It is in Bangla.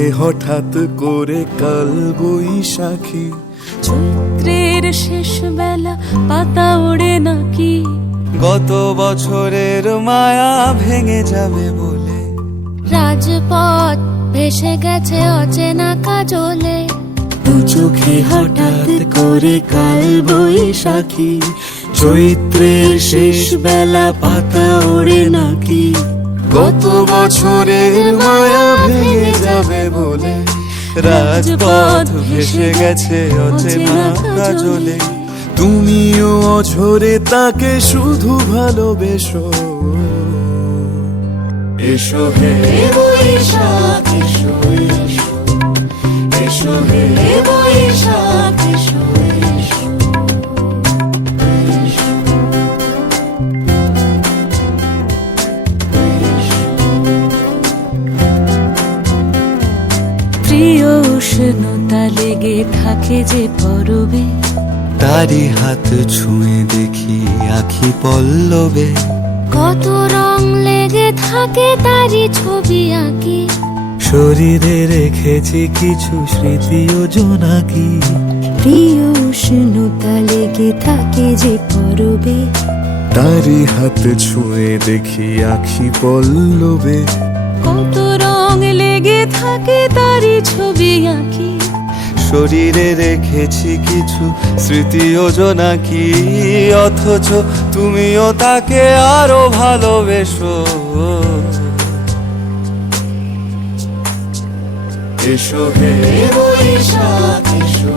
চোখে হঠাৎ করে কাল বৈশাখী, চৈত্রের শেষ বেলা পাতা ওড়ে নাকি, গত বছরের মায়া ভেঙে যাবে বলে, রাজপথ ভেসে গেছে অচেনা কাজলে, দু চোখে হঠাৎ করে কাল বৈশাখী, চৈত্রের শেষ বেলা পাতা ওড়ে নাকি, গত বছরের মায়া ভেঙে যাবে বলে, রাজপথ ভেসে গেছে অচেনা কাজলে। তুমিও অঝরে তাকে শুধু ভালোবেসো, এসো হে বৈশাখ এসো এসো, এসো হে বৈশাখ এসো এসো, এসো। প্রিয় উষ্ণতা লেগে থাকে যে পরবে, তারি হাত ছুঁয়ে দেখি আখি পল্লবে, কত রং লেগে থাকে তারই ছবি আঁকি, শরীরে রেখেছি কিছু স্মৃতি ও জোনাকি, প্রিয় উষ্ণতা লেগে থাকে যে পরবে, তারি হাত ছুঁয়ে দেখি আখি পল্লবে, কত রং লেগে থাকে তারই ছবি আঁকি, শরীরে রেখেছি কিছু স্মৃতি ও জোনাকি, অথচ তুমিও তাকে আরো ভালোবেসো, এসো হে বৈশাখ এসো